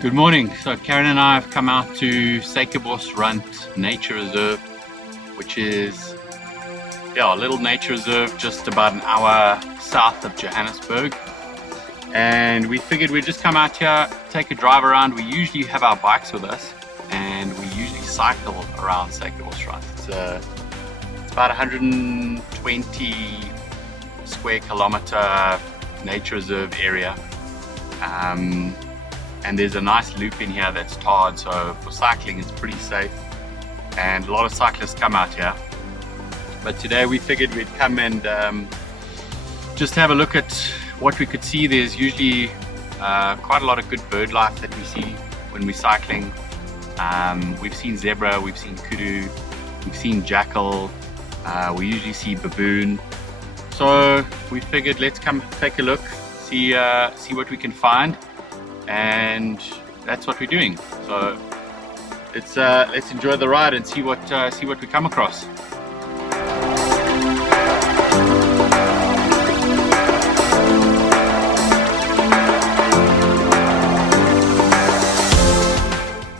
Good morning. So Karen and I have come out to Suikerbosrand Nature Reserve, which is a little nature reserve just about an hour south of Johannesburg. And we figured we'd just come out here, take a drive around. We usually have our bikes with us and we usually cycle around Suikerbosrand. It's about 120 square kilometer nature reserve area. And there's a nice loop in here that's tarred, so for cycling it's pretty safe, and a lot of cyclists come out here. But today we figured we'd come and just have a look at what we could see. There's usually quite a lot of good bird life that we see when we're cycling. We've seen zebra, we've seen kudu, we've seen jackal, we usually see baboon. So we figured let's come take a look, see what we can find. And that's what we're doing. So let's enjoy the ride and see what we come across.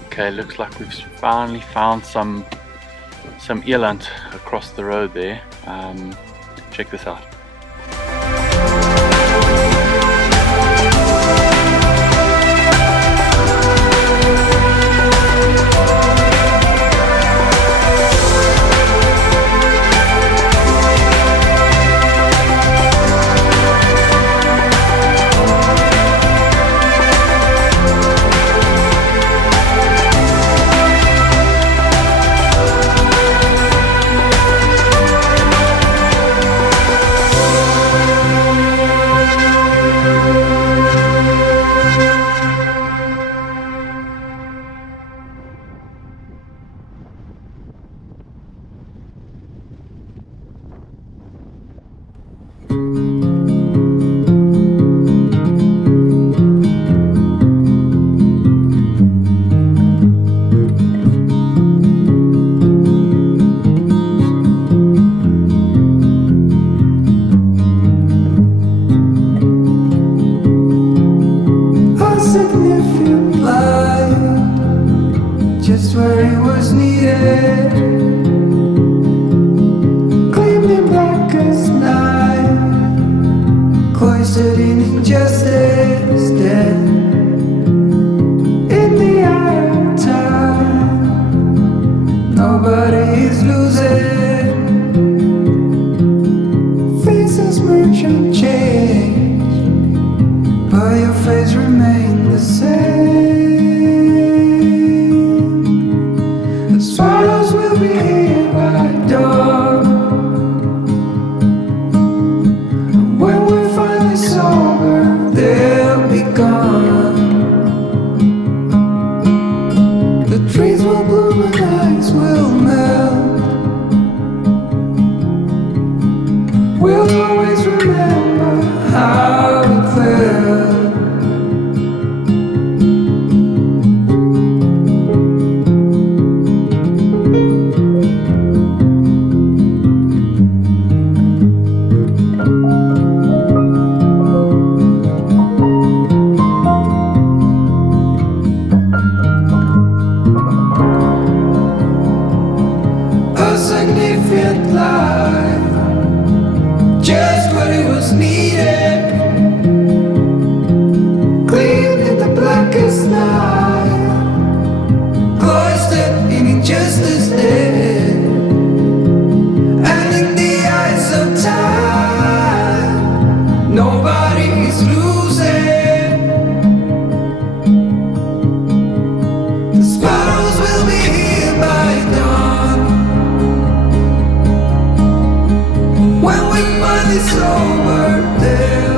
Okay, looks like we've finally found some eland across the road there. Check this out. Just where it was needed, gleaming black as night, cloistered in injustice, dead in the eye of time. Nobody is losing, faces merge and change, but your face remains the same. Swallows will be here by dawn, and when we're finally sober, they'll be gone. The trees will bloom and ice will melt. We'll always remember how it felt. Significant life, just what it was needed, clean in the blackest night, cloistered in injustice dead, and in the eyes of time, nobody is losing. The sparrows will be here by dawn. When we finally sober, there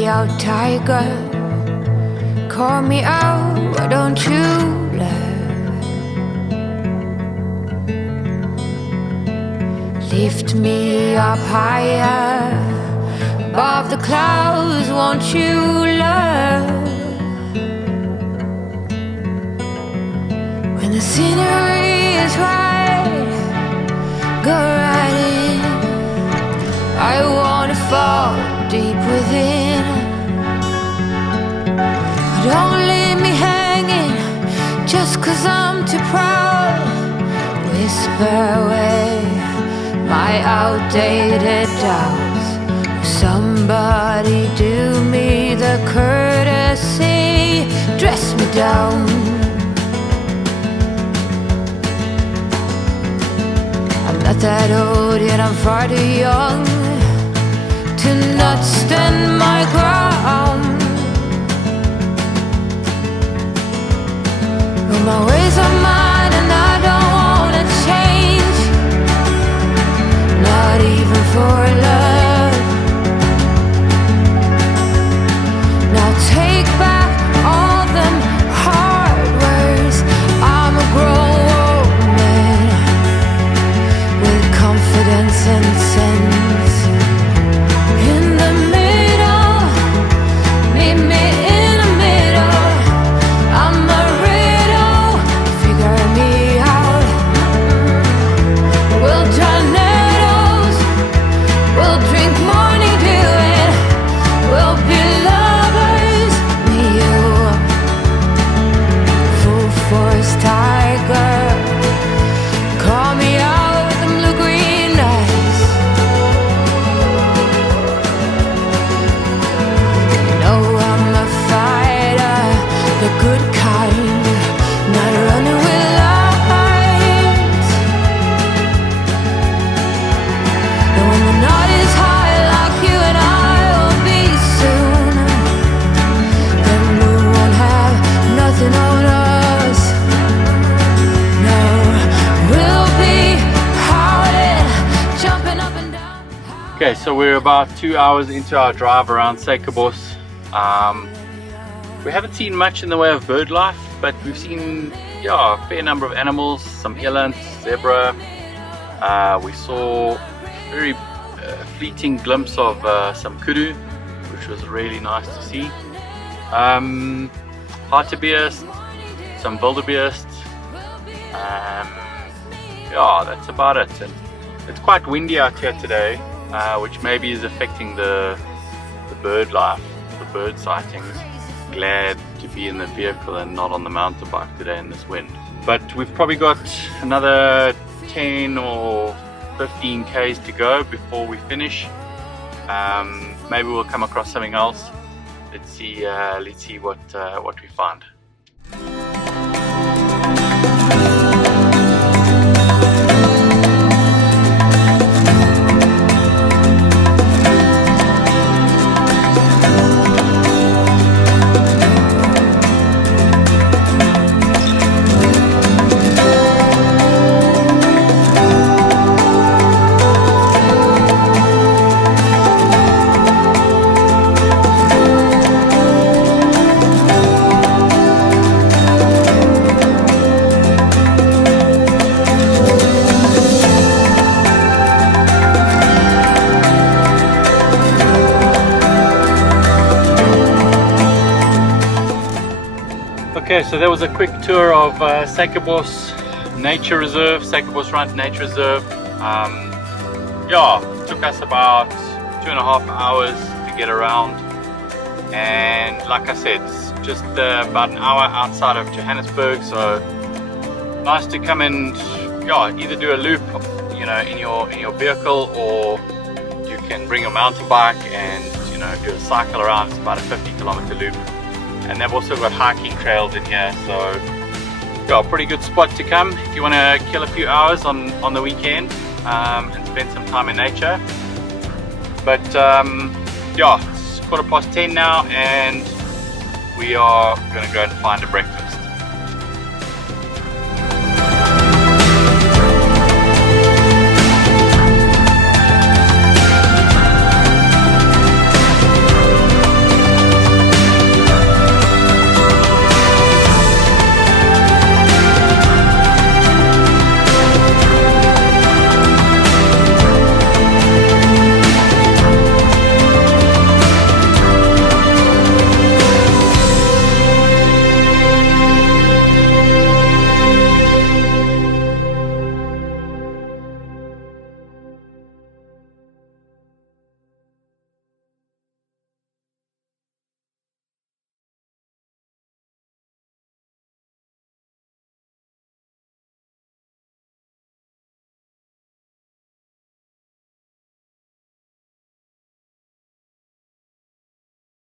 me out, tiger. Call me out, why don't you love? Lift me up higher above the clouds, won't you love? When the scenery is right, go right in. I wanna fall deep within. Don't leave me hanging just 'cause I'm too proud. Whisper away my outdated doubts. Somebody do me the courtesy, dress me down. I'm not that old yet, I'm far too young to not stand my ground. Well, my ways are mine and I don't wanna change, not even for love. Now take back all them hard words. I'm a grown woman with confidence and sense. In the middle, meet me in the middle. I'm a riddle, figure me out. We'll tornadoes, we'll drink morning dew, and we'll be lovers, me you. Full force tiger, call me out with them blue green eyes. You know I'm a fighter, the good kind, not running with lights. And when the night is high like you and I will be soon, then we won't have nothing on us. No, we'll be howling, jumping up and down. Okay, so we're about 2 hours into our drive around Suikerbos. We haven't seen much in the way of bird life, but we've seen a fair number of animals, some eland, zebra. We saw a very fleeting glimpse of some kudu, which was really nice to see. Hartebeest, some wildebeest. Yeah, that's about it. And it's quite windy out here today, which maybe is affecting the bird life, the bird sightings. Glad to be in the vehicle and not on the mountain bike today in this wind. But we've probably got another 10 or 15 k's to go before we finish. Maybe we'll come across something else. Let's see what we find. Okay, so that was a quick tour of Suikerbos Nature Reserve, Suikerbos Rand Nature Reserve. Yeah, took us about 2.5 hours to get around, and like I said, it's just about an hour outside of Johannesburg, so nice to come and either do a loop, in your vehicle, or you can bring your mountain bike and do a cycle around. It's about a 50-kilometer loop. And they've also got hiking trails in here, so pretty good spot to come if you want to kill a few hours on the weekend and spend some time in nature. But it's 10:15 now, and we are going to go and find a breakfast.